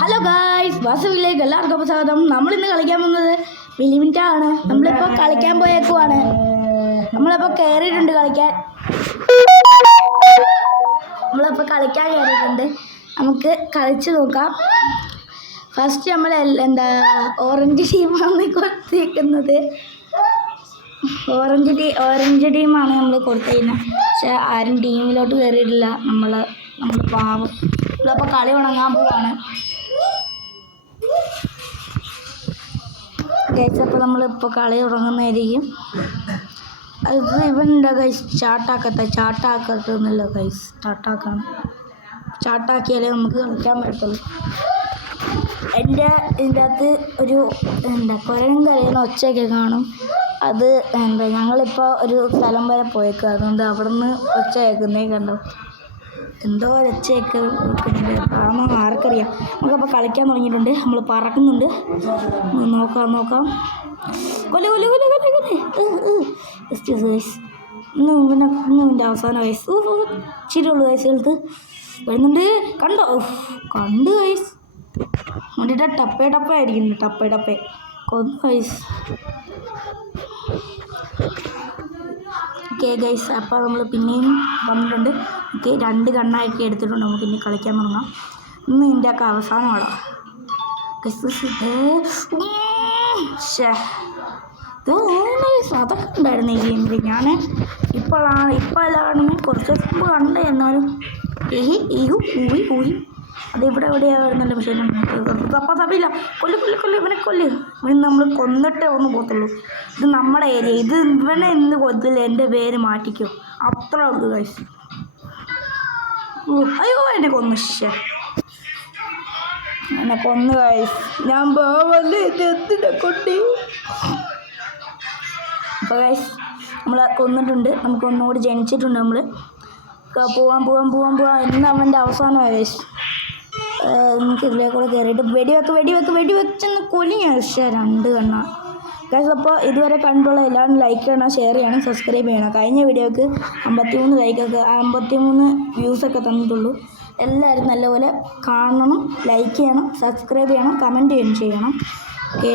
Hello guys, വാസവിലേക്ക് എല്ലാവർക്കും സ്വാഗതം. നമ്മളിന്ന് കളിക്കാൻ പോകുന്നത് മിനിമിറ്റാണ്. നമ്മളിപ്പോൾ കളിക്കാൻ പോയേക്കുവാണ്. നമ്മളിപ്പോൾ കയറിയിട്ടുണ്ട് കളിക്കാൻ. കയറിയിട്ടുണ്ട്. നമുക്ക് കളിച്ച് നോക്കാം. ഫസ്റ്റ് നമ്മൾ ഓറഞ്ച് ടീമാണ് കൊടുത്തിരിക്കുന്നത്. ഓറഞ്ച് ടീമാണ് നമ്മൾ കൊടുത്തിരിക്കുന്നത്. പക്ഷെ ആരും ടീമിലോട്ട് കയറിയിട്ടില്ല. നമ്മൾ പാവം. നമ്മളിപ്പോൾ കളി ഉണങ്ങാൻ പോവാണ്. ഗൈസ്, അപ്പോൾ നമ്മളിപ്പോൾ കളി തുടങ്ങുന്നതായിരിക്കും. അത് ഇവൻ്റെ ഗൈസ് ചാട്ടാക്കത്തൊന്നുമില്ല ഗൈസ്. ചാട്ടാക്കിയാലേ നമുക്ക് കളിക്കാൻ പറ്റുള്ളൂ. ഇതിൻ്റെ അകത്ത് ഒരു കുരങ്ങൻ കരയുന്ന ഒച്ചയൊക്കെ കാണും. അത് ഞങ്ങളിപ്പോൾ ഒരു സ്ഥലം വരെ പോയേക്കുക. അതുകൊണ്ട് അവിടെ നിന്ന് ഒച്ച കേൾക്കുന്നേ കണ്ടോ. എന്തോ ഒച്ചയൊക്കെ വെക്കുന്നുണ്ട്. അതൊന്നും ആർക്കറിയാം. നമുക്കപ്പോൾ കളിക്കാൻ തുടങ്ങിയിട്ടുണ്ട്. നമ്മൾ പറക്കുന്നുണ്ട്. നോക്കാം. ഇന്നിൻ്റെ അവസാന വയസ്സ് ചിരിയുള്ളൂ വയസ്സ് എടുത്ത് വരുന്നുണ്ട്. കണ്ട് വയസ്സ് വേണ്ടിയിട്ട് ടപ്പയായിരിക്കുന്നു. ടപ്പേ കൊന്നു വയസ്സ്. ഓക്കെ ഗൈസ്, അപ്പോൾ നമ്മൾ പിന്നെയും വന്നിട്ടുണ്ട്. ഓക്കെ, 2 കണ്ണാക്കി എടുത്തിട്ടുണ്ട്. നമുക്ക് ഇനി കളിക്കാൻ തുടങ്ങാം. ഇന്ന് ഇതിൻ്റെ ഒക്കെ അവസാനമാണ്. അതൊക്കെ ഉണ്ടായിരുന്നു ഈ ഗെയിമിൽ. ഞാൻ ഇപ്പോഴാണെങ്കിൽ കുറച്ച് മുമ്പ് കണ്ട്. എന്നാലും ഊഹി അതെവിടെ എവിടെയാണ് വരുന്നുണ്ട്. പക്ഷേ തപ്പില്ല. ഇവനെ നമ്മൾ കൊന്നിട്ടേ ഒന്ന് പോകത്തുള്ളൂ. ഇത് നമ്മുടെ ഏരിയ. ഇവനെ ഇന്ന് കൊത്തില്ല, എൻ്റെ പേര് മാറ്റിക്കോ. അത്ര ഉള്ളു ഗൈസ്. അയ്യോ, എന്നെ കൊന്നു. എന്നെ കൊന്നു ഗൈസ്. ഞാൻ പോവല്ലേ എന്തിനെ കൊണ്ടി. അപ്പോൾ ഗൈസ്, നമ്മളെ കൊന്നിട്ടുണ്ട്. നമുക്ക് ഒന്നുകൂടി ജനിച്ചിട്ടുണ്ട്. നമ്മൾ പോവാൻ എന്ന് അവൻ്റെ അവസാനമായി ഗൈസ്. നമുക്ക് ഇതിലേക്കൂടെ കയറിയിട്ട് വെടിവെച്ചെന്ന് കൊല്ലിഞ്ഞ. 2 കണ്ണ ഗൈസ്. അപ്പോൾ ഇതുവരെ കണ്ടുള്ള എല്ലാവരും ലൈക്ക് ചെയ്യണം, ഷെയർ ചെയ്യണം, സബ്സ്ക്രൈബ് ചെയ്യണം. കഴിഞ്ഞ വീഡിയോക്ക് 53 വ്യൂസൊക്കെ തന്നിട്ടുള്ളൂ. എല്ലാവരും നല്ലപോലെ കാണണം, ലൈക്ക് ചെയ്യണം, സബ്സ്ക്രൈബ് ചെയ്യണം, കമൻറ്റ് ചെയ്യണം. ഓക്കെ,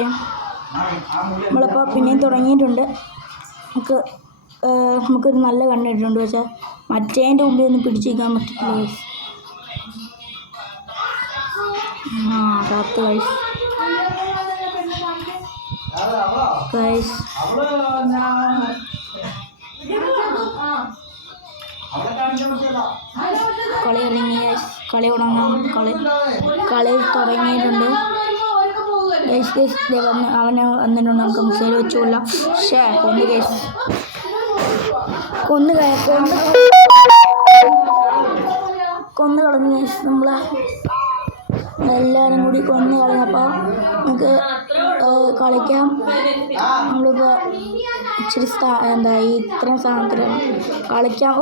നമ്മളിപ്പോൾ പിന്നെയും തുടങ്ങിയിട്ടുണ്ട്. നമുക്കൊരു നല്ല കണ്ണിട്ടുണ്ട്. പക്ഷേ മറ്റേതിൻ്റെ മുമ്പിൽ ഒന്നും പിടിച്ചിരിക്കാൻ പറ്റില്ല ഗൈസ്. ഗൈസ് കളി തുടങ്ങാം. കളി തുടങ്ങിയിട്ടുണ്ട്. അവനെ വന്നിട്ടുണ്ട്. നമുക്ക് മിസൈൽ വെച്ചുകൊള്ളാം. കൊന്നു കളഞ്ഞു ഗൈസ്. നമ്മളെ എല്ലാവരും കൂടി കൊന്നു കളഞ്ഞപ്പോൾ നമുക്ക് കളിക്കാം. നമ്മളിപ്പോൾ ഇച്ചിരി ഇത്രയും സാധനത്തിലാണ് കളിക്കാം.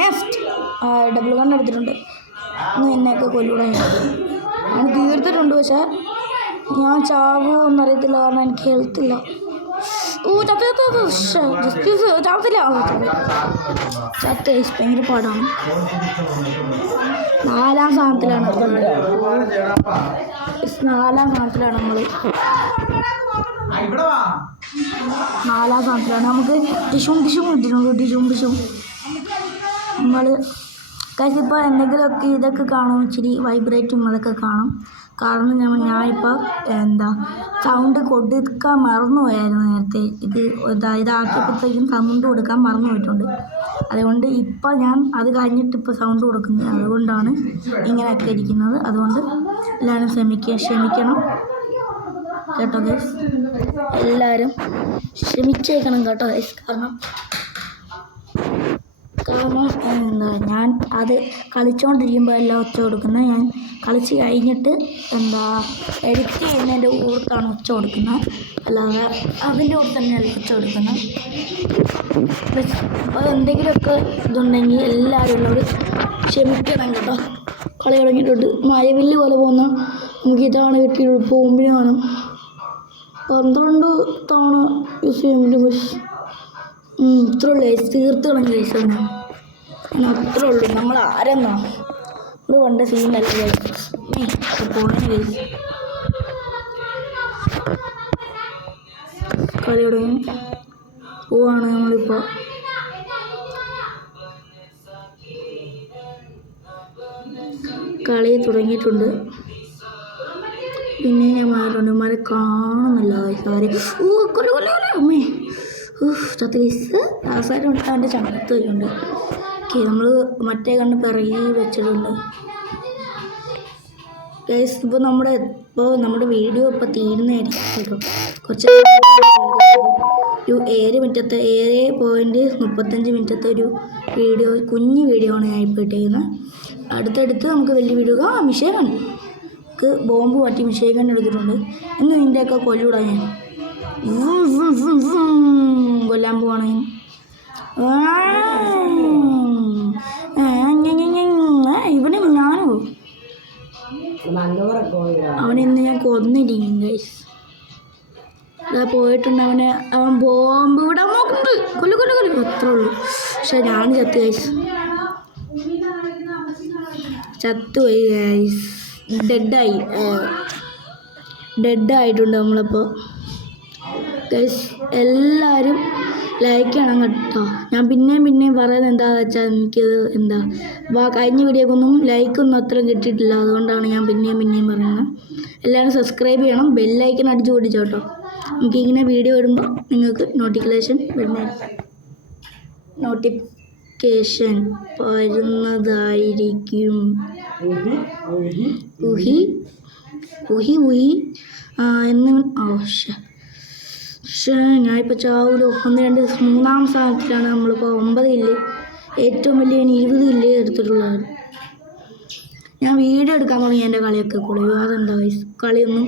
നെക്സ്റ്റ് ഡബിൾ ഗൺ എടുത്തിട്ടുണ്ട്. എന്നെയൊക്കെ കൊല്ലൂടെ ഞാൻ തീർത്തിട്ടുണ്ട്. പക്ഷേ ഞാൻ ചാവോ എന്നറിയത്തില്ല, കാരണം എനിക്ക് ഹെൽത്തില്ല. ഭയങ്കര പാടാണ്. 4ാം സ്ഥാനത്തിലാണ് നമ്മൾ. 4ാം സ്ഥാനത്തിലാണ്. നമുക്ക് ടിഷും ഇട്ടിട്ടുണ്ട്. നമ്മൾ ഇപ്പോൾ എന്തെങ്കിലുമൊക്കെ ഇതൊക്കെ കാണും. ഇച്ചിരി വൈബ്രേറ്റും അതൊക്കെ കാണും. കാരണം ഞാനിപ്പോൾ സൗണ്ട് കൊടുക്കാൻ മറന്നുപോയായിരുന്നു നേരത്തെ. ഇതാക്കിയപ്പോഴത്തേക്കും സൗണ്ട് കൊടുക്കാൻ മറന്നു പോയിട്ടുണ്ട്. അതുകൊണ്ട് ഇപ്പോൾ ഞാൻ അത് കഴിഞ്ഞിട്ട് ഇപ്പോൾ സൗണ്ട് കൊടുക്കുന്നത്. അതുകൊണ്ടാണ് ഇങ്ങനെയൊക്കെ ഇരിക്കുന്നത്. അതുകൊണ്ട് എല്ലാവരും ക്ഷമിക്കണം കേട്ടോ ഗൈസ്. എല്ലാവരും ക്ഷമിച്ചേക്കണം കേട്ടോ ഗൈസ്. കാരണം ഞാൻ അത് കളിച്ചുകൊണ്ടിരിക്കുമ്പോൾ എല്ലാം ഒച്ച കൊടുക്കുന്നത്. ഞാൻ കളിച്ച് കഴിഞ്ഞിട്ട് എഡിറ്റ് ചെയ്യുന്നതിൻ്റെ കൂർത്താണ് ഒച്ച കൊടുക്കുന്നത്. അല്ലാതെ അതിൻ്റെ കൂടെ തന്നെയാണ് ഒച്ച കൊടുക്കുന്നത്. അപ്പോൾ എന്തെങ്കിലുമൊക്കെ ഇതുണ്ടെങ്കിൽ എല്ലാവരും ഉള്ളവർ ക്ഷമിക്കണം കേട്ടോ. കളി തുടങ്ങിയിട്ടുണ്ട്. മഴവില്ല് പോലെ പോകുന്ന നമുക്ക് ഇതാണ് കിട്ടിയിട്ടുള്ളൂ. പോകുമ്പോഴേ കാണും 12 തവണ യൂസ് ചെയ്യുമ്പോൾ ഇത്ര ഉള്ളു. തീർത്ത് കളഞ്ഞ കേസാണ്. അത്രേ ഉള്ളൂ. നമ്മൾ ആരെന്നാ ഇത് കൊണ്ട് സീനല്ല പോകാൻ കളി തുടങ്ങി പോവാണ് നമ്മളിപ്പോൾ. കളി തുടങ്ങിയിട്ടുണ്ട്. പിന്നെ ഞാൻ മാറിയിട്ടുണ്ട്. മാരെ കാണുന്നില്ല സാരി. അമ്മേ ചത്ത് കേസ് അവസാനം അവൻ്റെ ചത്ത് വരുന്നുണ്ട്. ഓക്കെ നമ്മൾ മറ്റേ കണ്ണ് പിറകി വെച്ചിട്ടുണ്ട് ഗൈസ്. ഇപ്പോൾ നമ്മുടെ വീഡിയോ ഇപ്പോൾ തീരുന്നതായിരിക്കും കേട്ടോ. കുറച്ച് ഒരു 7.35 ഒരു വീഡിയോ, കുഞ്ഞു വീഡിയോ ആണ് ഞാൻ ഇപ്പോൾ ഇട്ടേക്കുന്നത്. അടുത്തടുത്ത് നമുക്ക് വലിയ വീഡിയോ മിഷേ കണ്ടു ബോംബ് മാറ്റി മിഷേ കണ്ണ് എടുത്തിട്ടുണ്ട്. എന്ന് നിൻ്റെയൊക്കെ കൊല്ലൂടാ ഞാൻ കൊല്ലാൻ പോവാണ്. ഇവിടെ ഞാനോ അവനിന്ന് ഞാൻ കൊന്നിരിക്കും ഗൈസ്. ഇതാ പോയിട്ടുണ്ട് അവൻ ബോംബ് വിടാൻ നോക്കുന്നുണ്ട്. കൊല്ലു അത്രേ ഉള്ളൂ. പക്ഷെ ഞാൻ ചത്ത് ഗൈസ്, ചത്തുപോയി ഗൈസ്. ഡെഡായിട്ടുണ്ട് നമ്മളിപ്പോൾ ഗൈസ്. എല്ലാവരും ലൈക്ക് ചെയ്യണം കേട്ടോ. ഞാൻ പിന്നെയും പറയുന്നത് എന്താണെന്ന് വെച്ചാൽ എനിക്കത് കഴിഞ്ഞ വീഡിയോക്കൊന്നും ലൈക്കൊന്നും അത്രയും കിട്ടിയിട്ടില്ല. അതുകൊണ്ടാണ് ഞാൻ പിന്നെയും പറയുന്നത്. എല്ലാവരും സബ്സ്ക്രൈബ് ചെയ്യണം, ബെല്ലൈക്കൺ അടിച്ച് പൊടിച്ചോ കേട്ടോ. എനിക്കിങ്ങനെ വീഡിയോ ഇടുമ്പോൾ നിങ്ങൾക്ക് നോട്ടിഫിക്കേഷൻ വരുന്നതായിരിക്കും. ഞാനിപ്പോൾ ചാവൂലോ. 1, 2, 3 സ്ഥാനത്തിലാണ് നമ്മളിപ്പോൾ. 9 ഇല്ലേ, ഏറ്റവും വലിയ 20 ഇല്ലേ എടുത്തിട്ടുള്ളത്. ഞാൻ വീഡിയോ എടുക്കാൻ തുടങ്ങി എൻ്റെ കളിയൊക്കെ കുളിയോ. അതെന്താ വയസ്സ് കളിയൊന്നും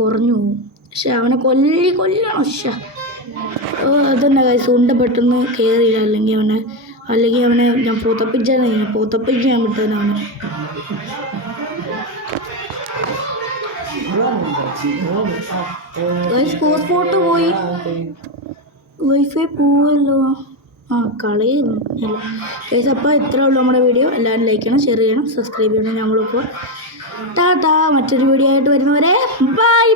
കുറഞ്ഞു പോകും. പക്ഷെ അവനെ കൊല്ലണം. അതന്നെ കൈസ് ഉണ്ട പെട്ടെന്ന് കയറിയില്ല. അല്ലെങ്കിൽ അവനെ ഞാൻ പോത്തപ്പിക്കാൻ വിട്ടവനാണ്. ഹോട്ട്സ്പോട്ട് പോയി, വൈഫൈ പോവല്ലോ. കളിയില്ല ഗൈസ്. അപ്പോൾ ഇത്രേ ഉള്ളൂ നമ്മുടെ വീഡിയോ. എല്ലാവരും ലൈക്ക് ചെയ്യണം, ഷെയർ ചെയ്യണം, സബ്സ്ക്രൈബ് ചെയ്യണം. നമ്മളിപ്പോൾ മറ്റൊരു വീഡിയോ ആയിട്ട് വരുന്നവരെ ബൈ.